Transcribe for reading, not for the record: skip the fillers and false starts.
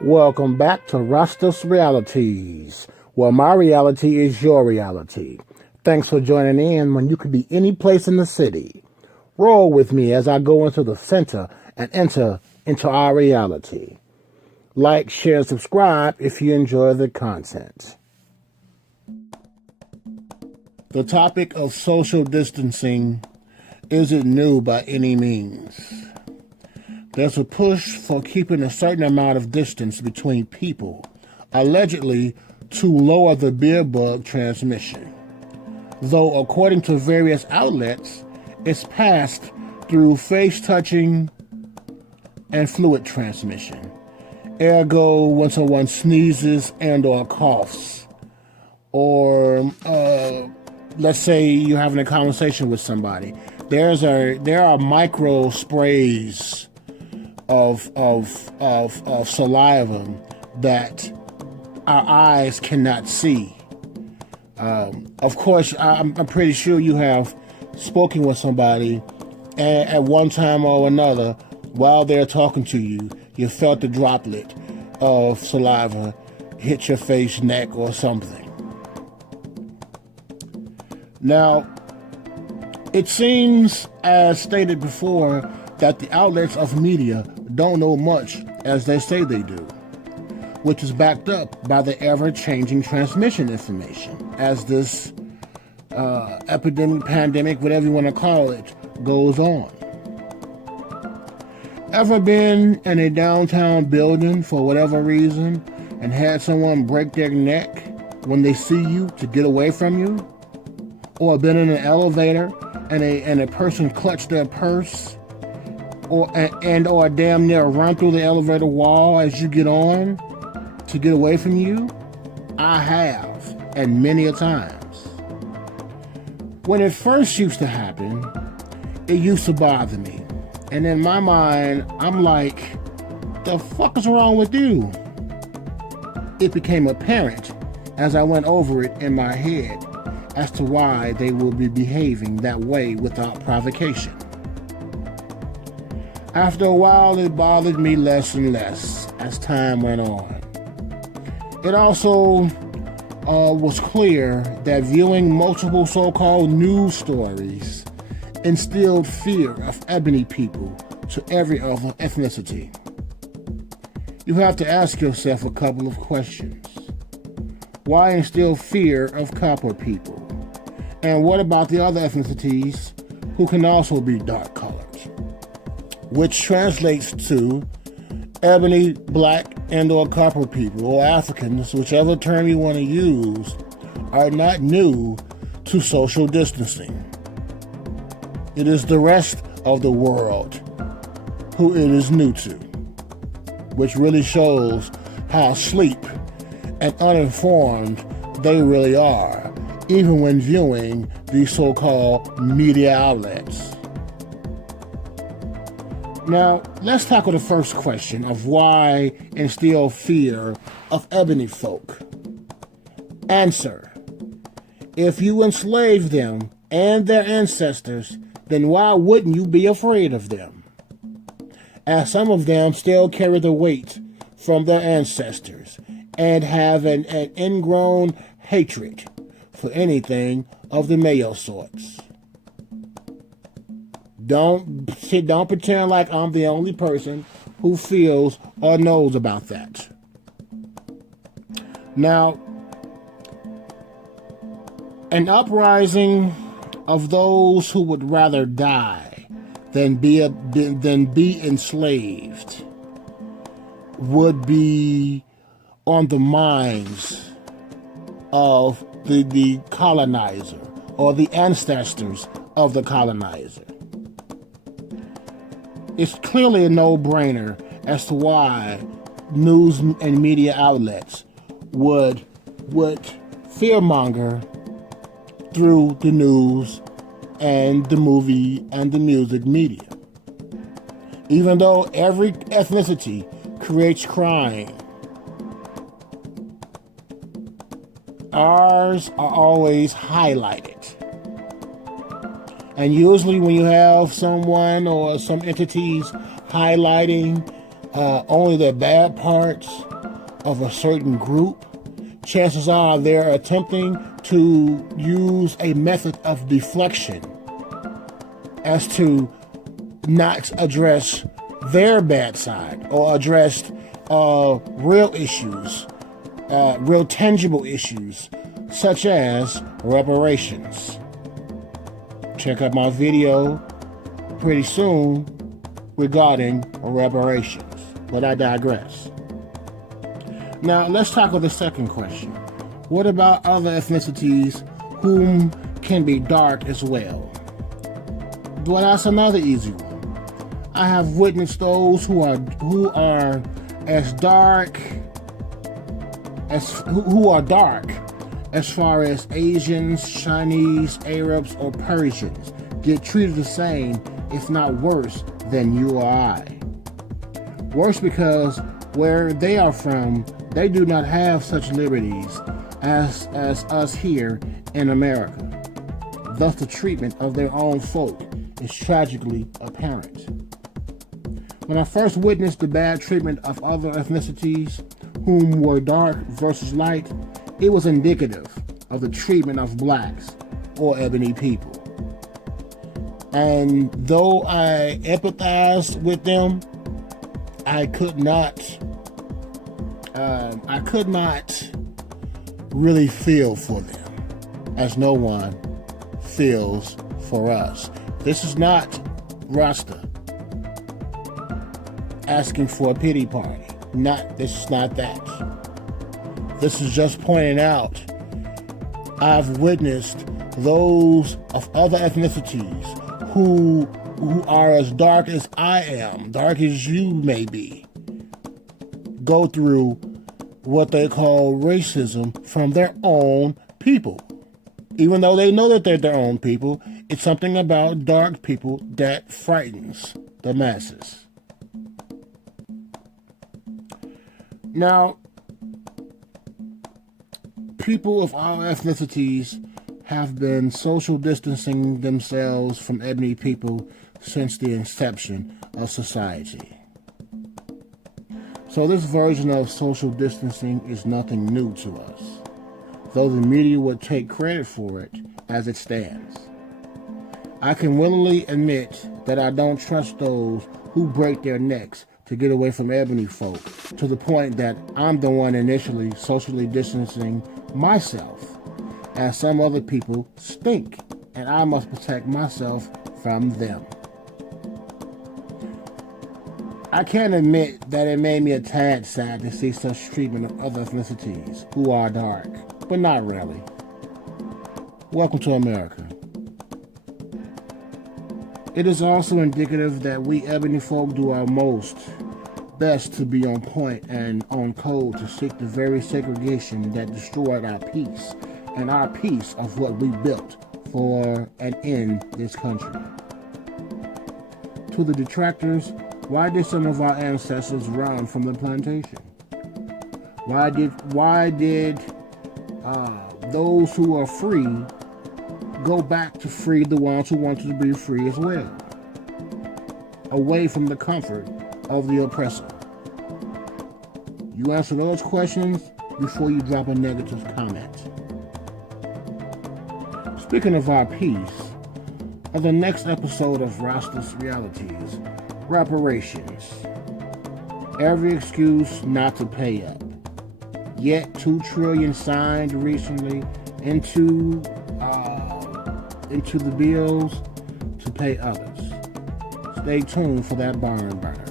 Welcome back to Rastus Realities, where my reality is your reality. Thanks for joining in when you could be any place in the city. Roll with me as I go into the center and enter into our reality. Like, share, and subscribe if you enjoy the content. The topic of social distancing isn't new by any means. There's a push for keeping a certain amount of distance between people, allegedly to lower the beer bug transmission. Though, according to various outlets, it's passed through face touching and fluid transmission. Ergo, when someone sneezes and or coughs, or let's say you're having a conversation with somebody, there are micro sprays of saliva that our eyes cannot see. Of course, I'm pretty sure you have spoken with somebody, and at one time or another, while they're talking to you, you felt the droplet of saliva hit your face, neck, or something. Now, it seems, as stated before, that the outlets of media don't know much as they say they do, which is backed up by the ever-changing transmission information as this epidemic, pandemic, whatever you want to call it, goes on. Ever been in a downtown building for whatever reason and had someone break their neck when they see you to get away from you? Or been in an elevator and a person clutched their purse or damn near run through the elevator wall as you get on to get away from you? I have, and many a times. When it first used to happen, it used to bother me. And in my mind, I'm like, the fuck is wrong with you? It became apparent as I went over it in my head as to why they will be behaving that way without provocation. After a while, it bothered me less and less as time went on. It also was clear that viewing multiple so-called news stories instilled fear of ebony people to every other ethnicity. You have to ask yourself a couple of questions. Why instill fear of copper people? And what about the other ethnicities who can also be dark colored? Which translates to ebony, black, and or copper people, or Africans, whichever term you want to use, are not new to social distancing. It is the rest of the world who it is new to, which really shows how asleep and uninformed they really are, even when viewing these so-called media outlets. Now, let's tackle the first question of why instill fear of ebony folk. Answer: if you enslave them and their ancestors, then why wouldn't you be afraid of them? As some of them still carry the weight from their ancestors and have an ingrown hatred for anything of the male sorts. Don't pretend like I'm the only person who feels or knows about that. Now, an uprising of those who would rather die than be enslaved would be on the minds of the colonizer or the ancestors of the colonizer. It's clearly a no-brainer as to why news and media outlets would fearmonger through the news and the movie and the music media. Even though every ethnicity creates crime, ours are always highlighted. And usually when you have someone or some entities highlighting only the bad parts of a certain group, chances are they're attempting to use a method of deflection as to not address their bad side or address real issues, real tangible issues, such as reparations. Check out my video pretty soon regarding reparations, but I digress. Now, let's tackle the second question. What about other ethnicities whom can be dark as well? Well, that's another easy one. I have witnessed those who are as dark as far as Asians, Chinese, Arabs, or Persians get treated the same, if not worse, than you or I. Worse because where they are from, they do not have such liberties as us here in America. Thus, the treatment of their own folk is tragically apparent. When I first witnessed the bad treatment of other ethnicities whom were dark versus light, it was indicative of the treatment of blacks or ebony people. And though I empathized with them, I could not really feel for them, as no one feels for us. This is not Rasta asking for a pity party. This is not that. This is just pointing out I've witnessed those of other ethnicities who are as dark as I am, dark as you may be, go through what they call racism from their own people. Even though they know that they're their own people, it's something about dark people that frightens the masses. Now, people of all ethnicities have been social distancing themselves from ebony people since the inception of society. So this version of social distancing is nothing new to us, though the media would take credit for it as it stands. I can willingly admit that I don't trust those who break their necks to get away from ebony folk, to the point that I'm the one initially socially distancing myself, as some other people stink, and I must protect myself from them. I can admit that it made me a tad sad to see such treatment of other ethnicities who are dark, but not really. Welcome to America. It is also indicative that we ebony folk do our best to be on point and on code to seek the very segregation that destroyed our peace and our piece of what we built for and in this country. To the detractors, why did some of our ancestors run from the plantation? Why did those who are free go back to free the ones who wanted to be free as well, away from the comfort of the oppressor? You answer those questions before you drop a negative comment. Speaking of our peace, on the next episode of Rasta's Realities, reparations. Every excuse not to pay up. Yet $2 trillion signed recently into the bills to pay others. Stay tuned for that barn burner.